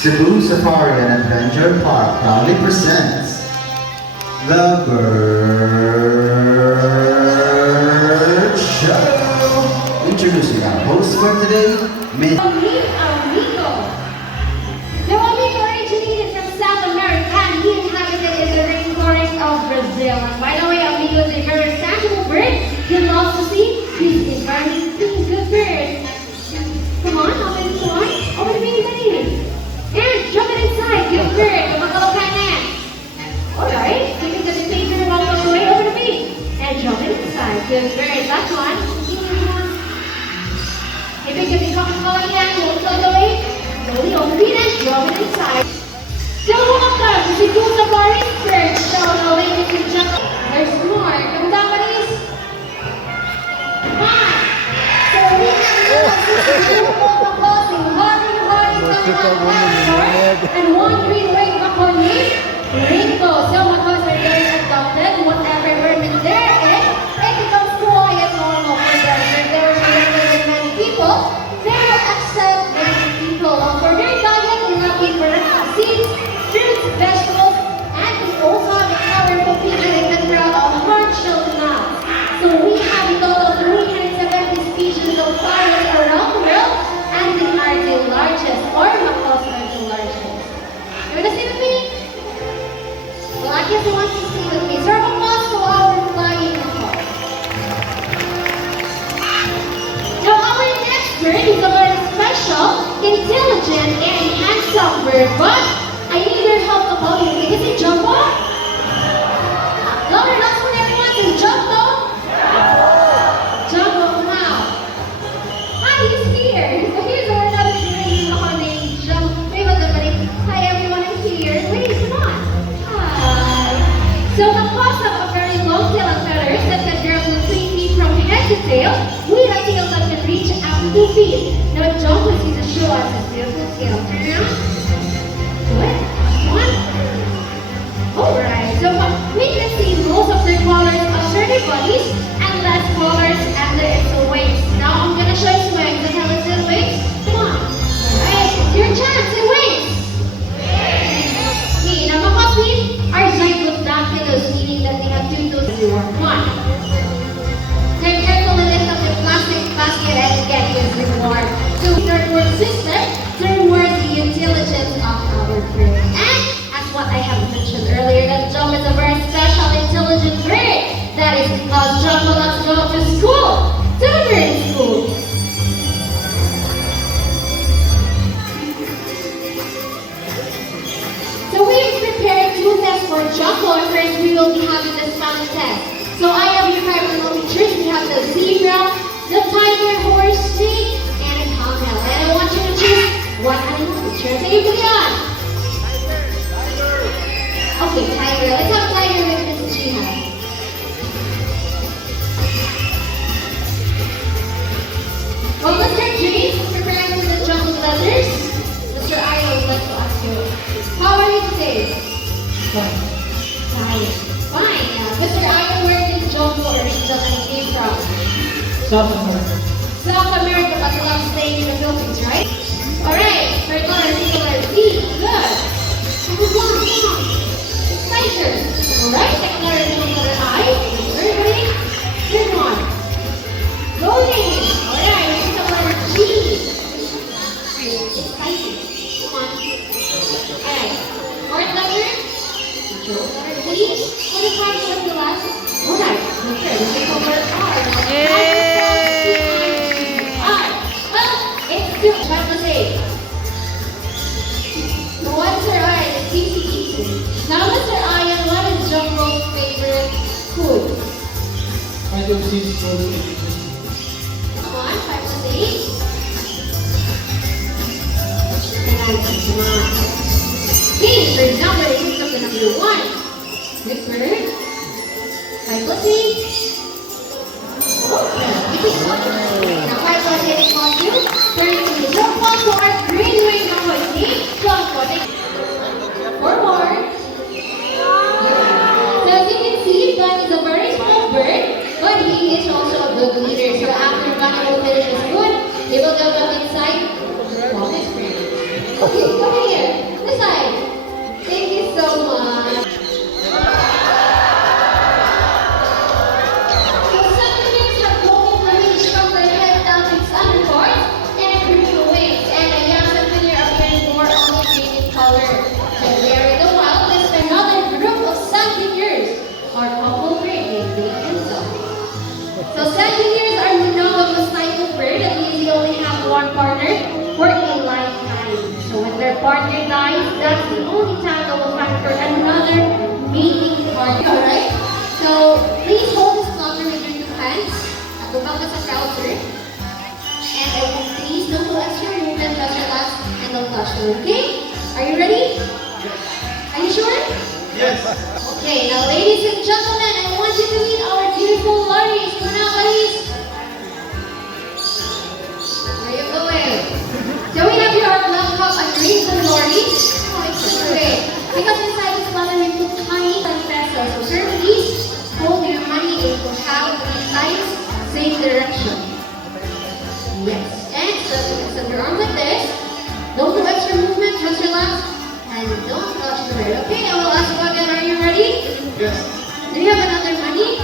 Cebu Safari and Adventure Park proudly presents the Bird Show. Introducing our host for today, Miss Amigo. The Amigo originated from South America and he inhabited in the rainforest of Brazil. And by the way, Amigo is a very tangible bird. He loves to see. He's a very good bird. Come on, open the door. Open the baby. And jump it inside. Good bird. Alright, you can get the finger walk all the way over the feet. And jump it inside. Good bird. Last one. If you can become calling and walk all the way, slowly over the feet and jump it inside. So welcome to Cebu Safari Bird Show, ladies and gentlemen. There's more. Come down, buddies. Hi. So we have and one green wave before me, rainbow. So because they're very adopted, whatever bird is there is, it becomes quiet normal for them. If they're surrounded with many people, they will accept many people. For their diet, we have eat seeds, fruits, vegetables, and we also have a powerful feature they can grow a hard-shelled nut. So we have a total of 370 species of parrots around the world, and they are the largest, or macaws are the largest. You want to see with me? Well, I guess you want to see with me. So our macaws to our flying macaws. Now our next bird is a very special, intelligent, and handsome bird, but I need your help to call him. Is he Jumbo? Louder, last one everyone. Is Jumbo? Jumbo, come out. Hi, he's here. Here's another green macaw named Jumbo. Wave at the buddy. Hi everyone, I'm here. Wait, come on. Hi. So macaws have a very long tail and feathers that can grow to 3 feet from head to tail, with a tail that can reach up to 2 feet. Now Jumbo is going to show us his beautiful tail. Turn around. Good. One. Alright, so we can see most of their colors under their bodies and less colors under its wings. Now I'm gonna show you some wings. Let's have a little wings. Come on. Alright, it's your chance. Say wings. Okay, now macaws are giant with dactyls, meaning that they have 2 toes everywhere. Come on. They're careful to lift up their plastic basket and get his reward. So third word system, third word the intelligence of our bird. And as what I have mentioned earlier, that Jumbo is a very special intelligent bird. That is because Jumbo loves to go to school. To the bird school. So we've prepared 2 tests for Jumbo. First, we will be having the spelling test. So I have your 5 little pictures. We have the zebra, the tiger, horse, snake, and a camel. And I want you to choose one animal picture. Say it on. Okay, tiger. Let's have tiger with Mrs. Jihan. Well, Mr. James is preparing for the jumbled letters. Mr. I would like to ask you, how are you today? Fine. Tired. Fine. Mr. I, where did Jumbo originally came from? South America. South America, but you love staying in the Philippines, right? Alright, third letter, singular, D. Good. Number 1, come on. Tiger. Alright, second letter, I. Everybody, third one. Golden. Alright, next letter, G. Exciting. Come on. Alright, fourth letter. Letter D. What is right for the last? Alright, okay, let's take over R. Well, it's still trying to say. The ones are alright, it's easy. Now, Mr. Ian, what is Jumbo's favorite food? I don't see food. Come on, 5 plus 8. And come on. Okay, for example, this is the number 1. Good bird. 5 plus 8. Okay, this is 1. Now 5 plus 8 equals to 30. Jumbo for green wing number 8. Jumbo, take 4 more. So as you can see, Gun is a very small bird, but he is also a good leader. So after Gun will finish his food, he will go back inside. Okay, come here. one partner for a lifetime. So when their partner dies, that's the only time they will find for another mating partner. Alright? So please hold this plunger with your two hands. At the back of the trouser. And please don't do extra movement, just relax and don't touch them. Okay? Are you ready? Are you sure? Yes. Okay, now ladies and gentlemen, I want you to meet our beautiful Laris. Come on, Laris. Where you going? So we have here our love cup and rings and Laris. Oh, it's so great. Because inside this bottle we put tiny pesos. So sir, please hold your money in how many times, same direction. Yes. And so your arm like this. Don't do extra movement, just relax. And don't touch the bird. Okay, I will ask you again, are you ready? Yes. Do you have another money?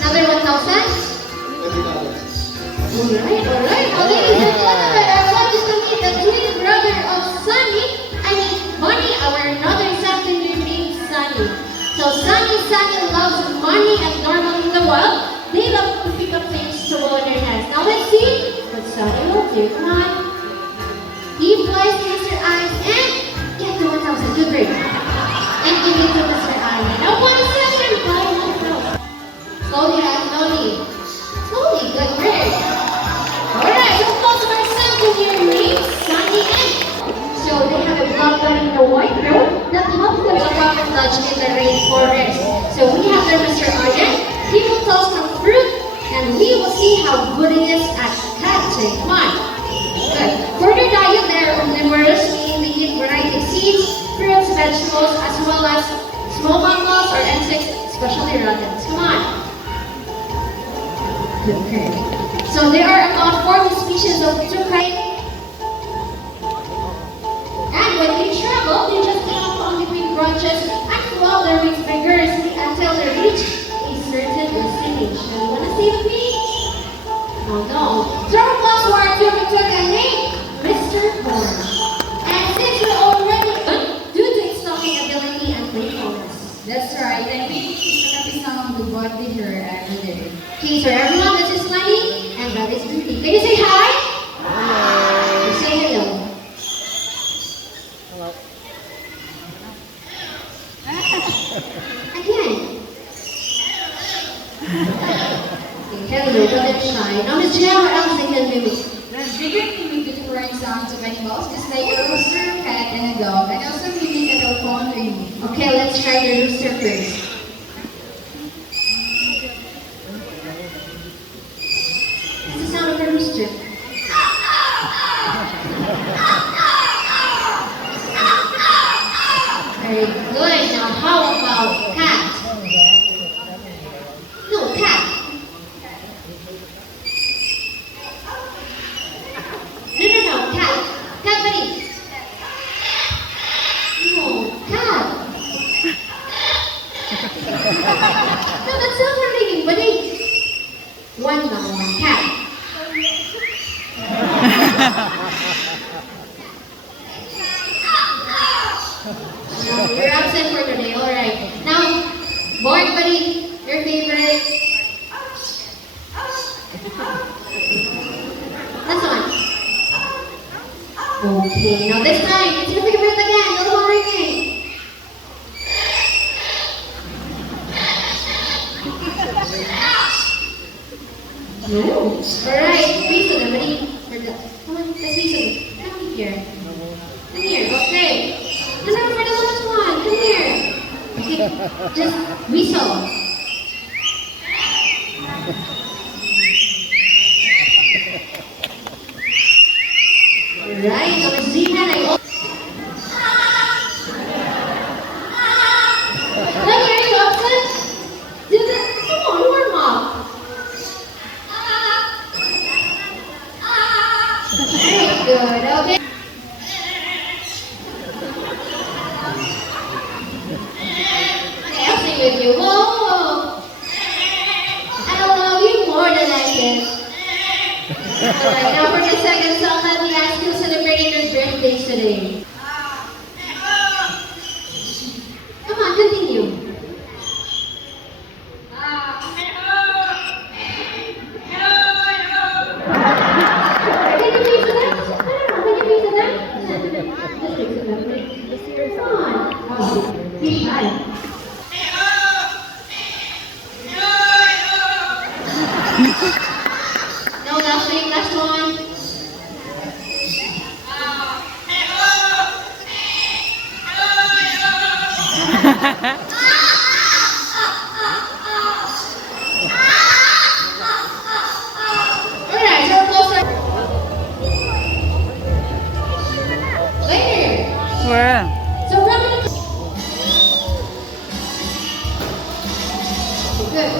Another 1,000? Alright. Now ladies and gentlemen, I want you to meet the twin brother of Sunny. Money, our another secondary named Sunny. So Sunny loves money and normally in the world, they love to pick up things to hold in their hands. Now let's see what Sunny will do. Come on. Deep voice to Mr. Eyes and get the 1,000. Good break. And give it to Mr. Eyes. Now 1 second. Buy 1,000. Slowly, guys. Slowly. Good break. Alright, so close our second names, Sunny and. So they have a blood bunny in the white room that helps them survive and touch in the rainforest. So we have there Mr. Arjen. He will toss some fruit and we will see how good he is at catching. Come on. Good. For their diet, they are omnivorous, meaning they eat variety of seeds, fruits, vegetables, as well as small mammals or insects, especially rodents. Come on. Okay. So there are about 40 species of tukai. And when they travel, they just get off on between branches and swell their wings vigorously until they reach a certain destination. You wanna see with me? Oh no. So our class to our tutor named Mr. Horn. And since we're already due to its talking ability and playfulness. That's right. I think it's gonna be some of the what we heard every day. Okay, so everyone, this is Sunny and that is Ruthie. Can you say hi? Hello. You say hello. Again. Hello, but I'm shy. Now, Miss Janelle, what else they can do? They can mimic the different sounds of animals, just like a rooster, a cat, and a dog, and also mimic a telephone ringing. Okay, let's try the rooster first. What's the sound of a rooster? Very good. Now, how about cat? No, cat. No, cat. Cat, buddy. No, cat. No, that's not what I'm buddy. One now, one cat. No, you're absent for today. All right. Now, board, buddy, your favorite. That's one. Okay, now this time, it's your favorite again. No more ringing. No. Alright, reason, everybody. Come on, let's reason. Come here. Come here, okay. This is for the last one. Come here. Okay, just whistle. Alright, now it's Zina and I. Look here, you upset? Do this. Come on, warm up. Very good, okay. Okay, I'll sing with you. Whoa. I love you more than I can. Alright, now for the second song, let me ask you celebrating your birthdays today. Come on, continue. Alright, so closer. Later. Where? So we're gonna. Good.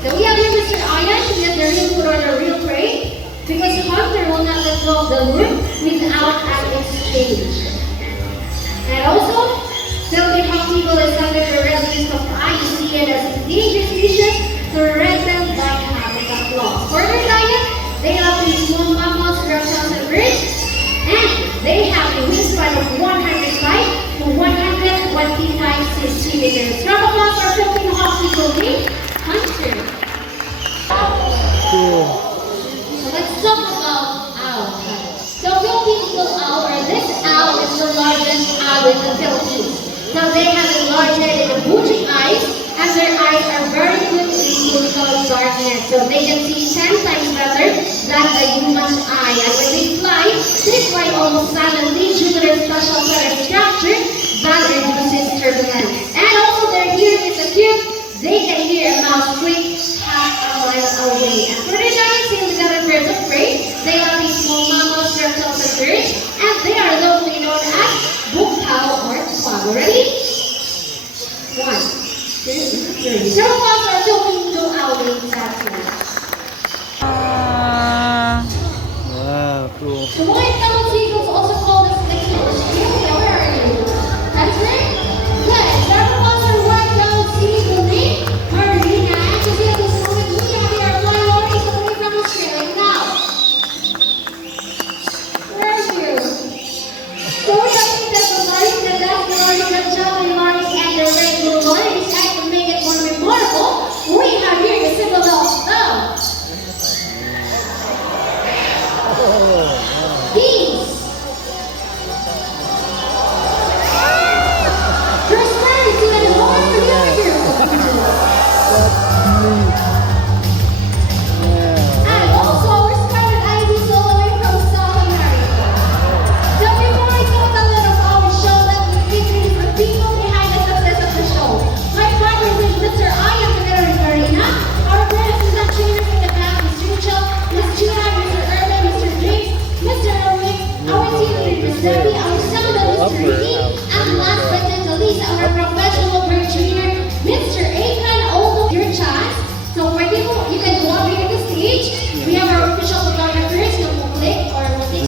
So we have here Mr. Ayan. He has the real food order, real prey. Because Hunter will not let go of the room without an exchange. And also, Silver Hawk Eagle is under the red list of IUCN as endangered species threatened by habitat loss. For their diet, they love to eat small mammals, reptiles, and birds. And they have a wingspan of 105 to 125 centimeters. Round of applause for Philippine Hawk Eagle named Hunter. So let's talk about owl. So Philippine Eagle owl, or this owl is the largest owl in the Philippines. So they have a large head and bulging eyes, and their eyes are very good in total darkness. So they can see 10 times better than the human's eye. And when they fly almost silently due to their special set of structure that reduces turbulence. And also their hearing is acute. They can hear a mouse squeak half a mile away. And for their diet, same with other birds of prey, they love these small mammals, reptiles, and birds, and they are locally known as bukhaw or quago. Ready? 1, 2, 3. So